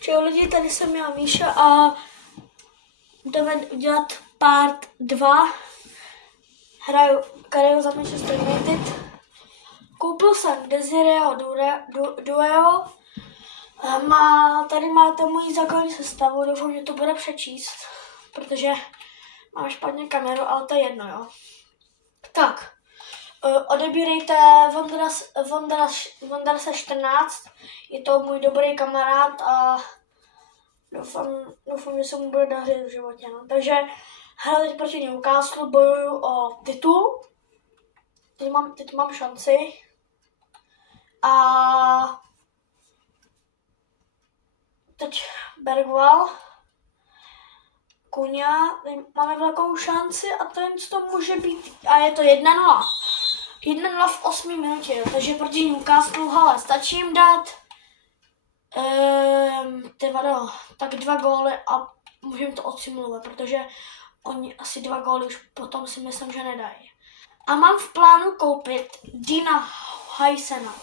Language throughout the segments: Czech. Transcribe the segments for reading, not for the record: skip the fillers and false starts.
Čau lidi, tady jsem já Míša a jdeme dělat part 2. Hraju za Manchester United. Koupil jsem Desireho Douého. Tady máte můj základní sestavu, doufám, že to bude přečíst, protože mám špatně kameru, ale to je jedno, jo. Tak, odebírejte Vondrase 14, je to můj dobrý kamarád a doufám, že se mu bude dařit v životě. No. Takže hraju teď proti Newcastle, bojuju o titul, teď mám šanci a teď Bergwall, Kuňa, máme velkou šanci a to může být, a je to 1-0. 1-0 v 8 minutě, takže proti Newcastle, ale stačí jim dát tak 2 góly a můžeme to odsimulovat, protože oni asi 2 góly už potom si myslím, že nedají. A mám v plánu koupit Dina Huijsena,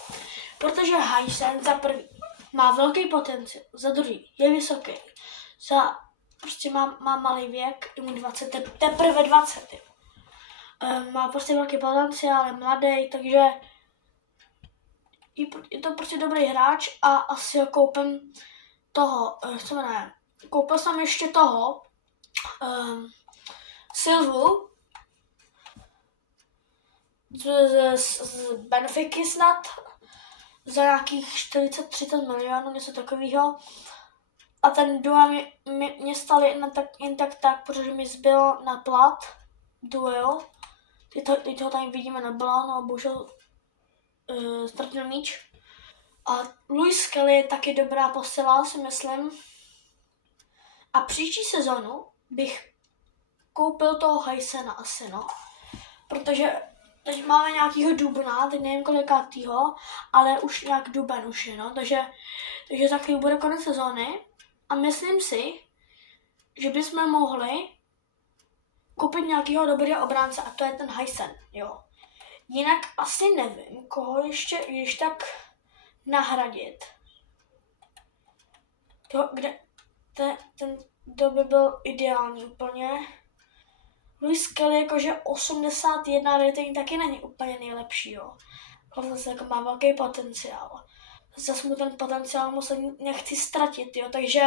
protože Huijsen za prvý má velký potenciál, za druhý je vysoký, prostě má malý věk, je mu 20, teprve 20. Má prostě velký potenciál, je mladý, takže je to prostě dobrý hráč a asi ho koupím toho, koupil jsem ještě toho Silvu z Benfiky snad za nějakých 40-30 milionů, něco takového. A ten Doué mě stal jen tak, protože mi zbyl na plat Doué. Teď ho tady vidíme na balónu a bohužel ztratil míč. A Luis Kelly je taky dobrá posila, si myslím. A příští sezonu bych koupil toho Huijsena asi, no. Protože teď máme nějakýho dubna, teď nevím kolikátýho, ale už nějak duben už je, no. Takže taky bude konec sezóny. A myslím si, že bychom mohli koupit nějakého dobrého obránce a to je ten Huijsen, jo. Jinak asi nevím, koho ještě tak nahradit. To by byl ideální úplně. Luis Kelly jakože 81 rating taky není úplně nejlepší, jo. Zase jako má velký potenciál. Zase mu ten potenciál nechci ztratit, jo, takže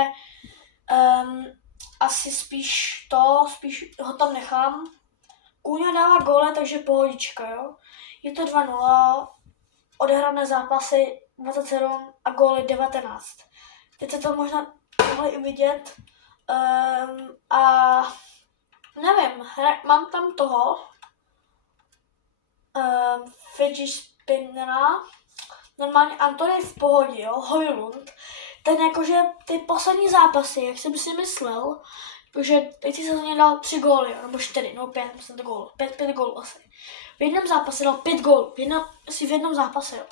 asi spíš ho tam nechám. Kuňa dává góle, takže pohodička, jo. Je to 2-0, odehrané zápasy 27 a góly 19. Teď se to možná mohli i vidět. A nevím, mám tam toho Fidži Spinnera, normálně Antony v pohodě, jo, Højlund. Ten jakože ty poslední zápasy, jak jsem si myslel, že teď si sezóně dal 3 góly, nebo 4, nebo 5, myslím to gólů, 5 gólů asi. V jednom zápase dal 5 gólů, v jednom zápase, jo.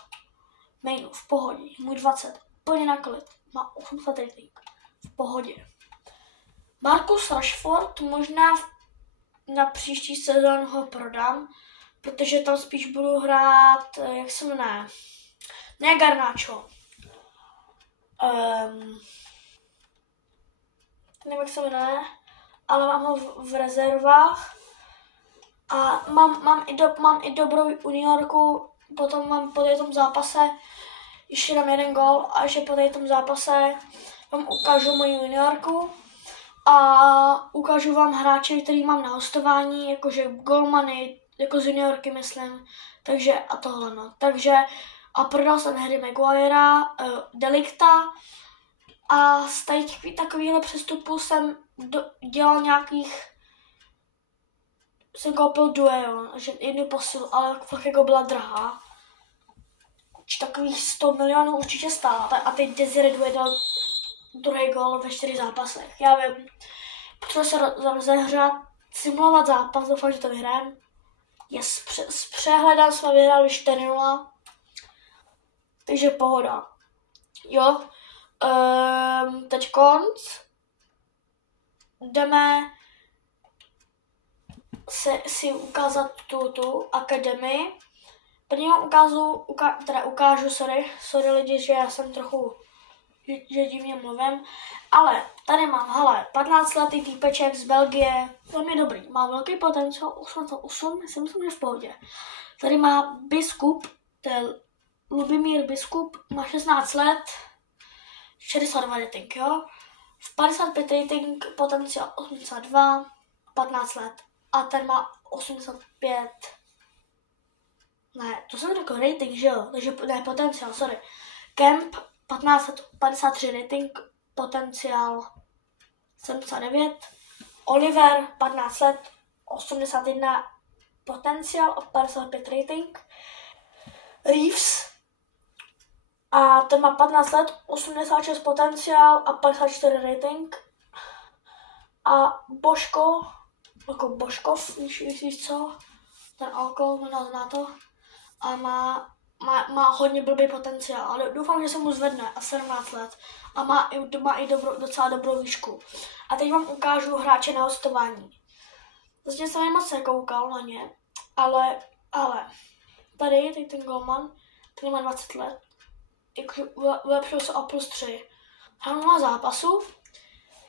Mainu, v pohodě, můj 20, plně na klid, má 80 rating, v pohodě. Marcus Rashford možná na příští sezónu ho prodám, protože tam spíš budu hrát, jak se jmenuje, ne Garnacho. Nevím, jak se jmenuje, ale mám ho v rezervách a mám i dobrou juniorku, potom mám po tom zápase ještě dám 1 gól a že po tom zápase vám ukážu moji juniorku a ukážu vám hráče, který mám na hostování, jakože golmany, jako z juniorky myslím, takže a tohle no, takže a prodal jsem Harry Maguirea, Delikta a z takovýhle přestupů jsem dělal jsem koupil Doué, že jednu posilu, ale fakt jako byla drahá. Takových 100 milionů určitě stála a teď Desire Doué dal 2. gól ve 4 zápasech. Já vím, potřebuji se rozehřát, simulovat zápas, doufám, že to vyhrám. S přehledem jsme vyhrali 4-0. Takže pohoda. Jo. Teď konc. Jdeme si ukázat tu akademii. První vám ukážu, sorry lidi, že já jsem trochu že divně mluvím, ale tady mám, hele, 15letý týpeček z Belgie, on je dobrý, má velký potenciál, 8, myslím, že v pohodě. Tady má Biskup, to je Lubimír Biskup, má 16 let, 62 rating, jo. V 55 rating potenciál 82, 15 let. A ten má 85. Ne, to jsem řekl rating, že jo? Takže ne, potenciál, sorry. Kemp, 15 let, 53 rating, potenciál 79. Oliver, 15 let, 81 potenciál a 55 rating. Reeves, a ten má 15 let, 86 potenciál a 54 rating. A Božko, jako Božkov, víš co? Ten alkohol, nezná to. A má hodně blbý potenciál, ale doufám, že se mu zvedne a 17 let. A má i docela dobrou výšku. A teď vám ukážu hráče na hostování. Vlastně jsem moc nekoukal na ně, ale tady ten golman, ten má 20 let. Vylepšil se o +3. Hrál na zápasu,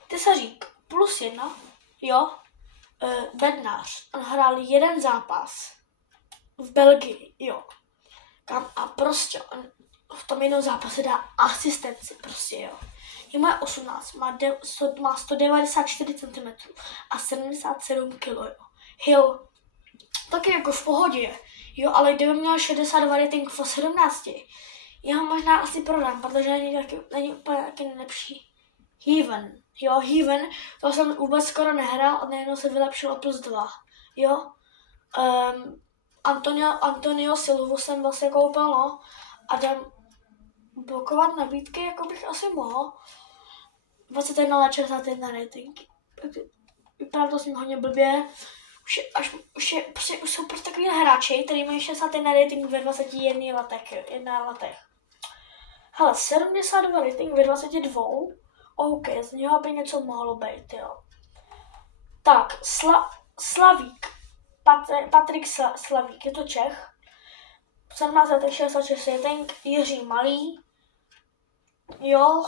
Tesařík +1, jo, Bednář, on hrál jeden zápas v Belgii, jo. A prostě on v tom jednom zápase dá asistenci, prostě jo. Je má 18, má 194 cm a 77 kg, jo. Hill, taky jako v pohodě, jo, ale kdyby měl 62 rating v 17, já ho možná asi prodám, protože není úplně taky nejlepší. Heaven, jo, Heaven, to jsem vůbec skoro nehrál a najednou se vylepšilo +2, jo. Antonio Silvu jsem vlastně koupil, no, a dám blokovat nabídky, jako bych asi mohl. 21 let, 61 rating. Vypadá to s ním hodně blbě. Už jsou prostě takový hráči, který mají 61 rating ve 21 letech. Hele, 72 rating ve 22. OK, z něho by něco mohlo být, jo. Tak, Slavík. Patrik Slavík, je to Čech. 17 let, 66 rating. Jiří Malý. Jo.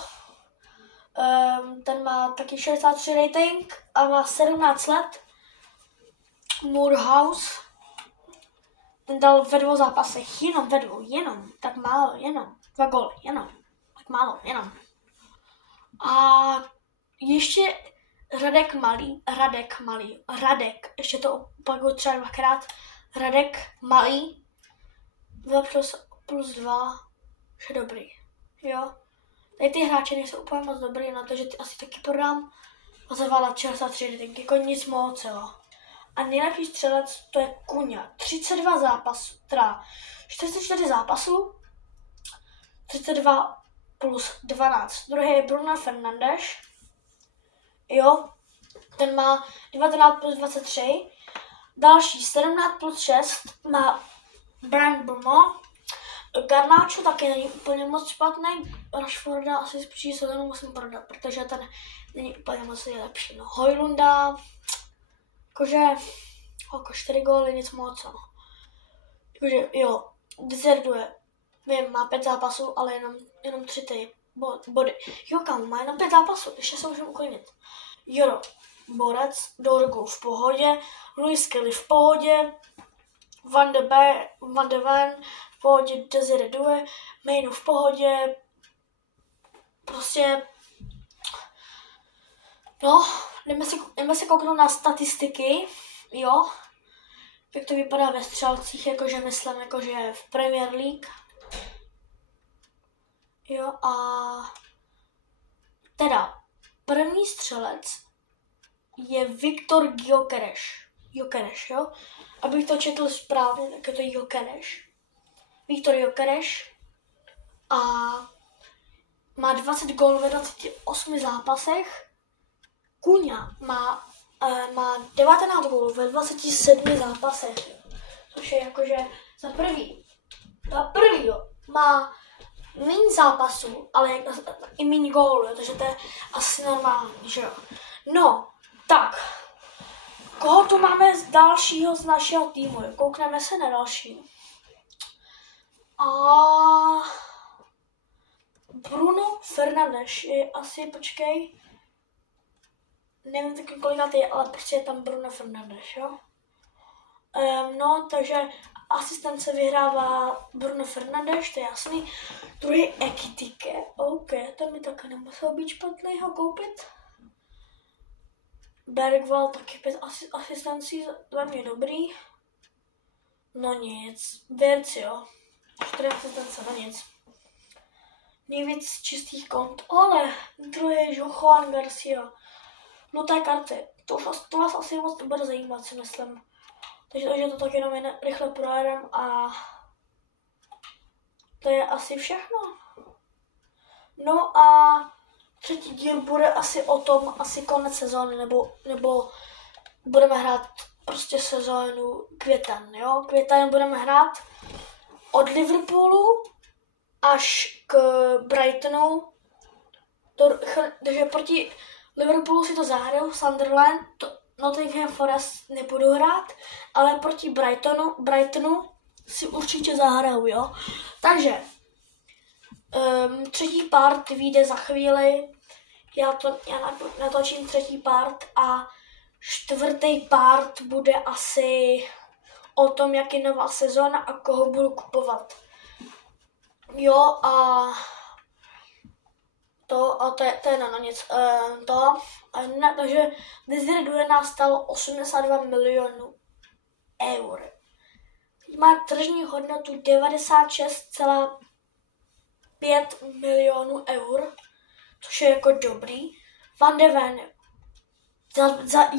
Ten má taky 63 rating a má 17 let. Moorhouse. Ten dal ve 2 zápasech, jenom ve 2, tak málo, 2 góly, tak málo, A ještě Radek Malý, ještě to opakuju třeba 2krát, Radek Malý, vylepšil se +2, je dobrý, jo. Tady ty hráči nejsou úplně moc dobrý, na to, že ty asi taky prodám. A zavala 63 rating, jako nic moc, jo. A nejlepší střelec to je Kuňa, 32 zápasů, teda 44 zápasů, 32 + 12. Druhý je Bruno Fernandes, jo, ten má 19 + 23. Další 17 + 6 má Brian Bruno. Garnacho taky není úplně moc špatný. Rashforda asi spíš sezónu musím prodat, protože ten není úplně moc nejlepší. No, Hojlunda, jakože 4 góly, nic moc. No. Jakože jo, dezertuje. Vím, má 5 zápasů, ale jenom 3 body. Jo, kam, má jenom 5 zápasů, ještě se můžu uklidnit. Joro, Borec, Dorgu v pohodě, Luis Kelly v pohodě, Van de Ven v pohodě, Desire Doué, Mainu v pohodě, prostě, no, jdeme se kouknout na statistiky, jo, jak to vypadá ve střelcích, jakože myslím, jakože v Premier League, jo, a teda první střelec je Viktor Gyökeres, jo, abych to četl správně, tak je to Gyökeres. Viktor Gyökeres a má 20 gólů ve 28 zápasech. Kuňa má 19 gólů ve 27 zápasech, což je jakože za prvý, jo, má méně zápasů, ale i méně gólů, takže to je asi normální, že jo. No, tak, koho tu máme z dalšího z našeho týmu, koukneme se na další. A Bruno Fernandes je asi, počkej, nevím taky kolikátý je, ale prostě je tam Bruno Fernandes, jo. No, takže asistence vyhrává Bruno Fernandes, to je jasný. Druhý Ekitike, OK, to mi taky nemuselo být špatný ho koupit. Bergwall taky 5 asistencí, za mě dobrý. No nic, Vercio, 4 asistence, no nic. Nejvíc čistých kont, ale druhý je Juan Garcia. No té karty, to vás asi moc bude zajímat, si myslím. Takže to tak jenom jen rychle projedem a to je asi všechno. No a třetí díl bude asi o tom, asi konec sezóny, nebo budeme hrát prostě sezónu květen, jo. Květen budeme hrát od Liverpoolu až k Brightonu, takže proti Liverpoolu si to zahraju, Sunderland, Nottingham Forest nebudu hrát, ale proti Brightonu si určitě zahraju, jo. Takže třetí part vyjde za chvíli, já natočím třetí part a čtvrtý part bude asi o tom, jak je nová sezóna a koho budu kupovat. Jo, a to je na nic. Takže Desiree Doué nás stalo 82 milionů eur. Má tržní hodnotu 96,5 milionů eur, což je jako dobrý. Van de Ven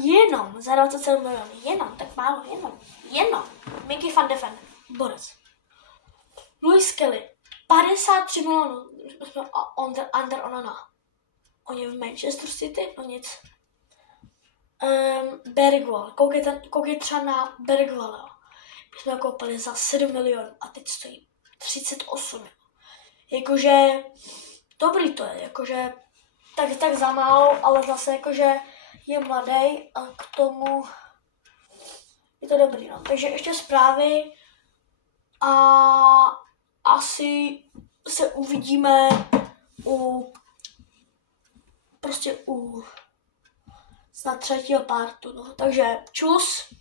jenom za 27 milionů, tak málo, jenom. Mickey Van de Ven, borec. Louis Kelly, 53 milionů, jsme under Onana. Oni v Manchester City, no nic. Bergwall, koukej třeba na Bergwalla. My jsme ho koupili za 7 milionů a teď stojí 38. Jakože, dobrý to je, jakože, tak za málo, ale zase jakože je mladý a k tomu je to dobrý, no. Takže ještě zprávy a asi se uvidíme u snad třetího partu, no. Takže čus.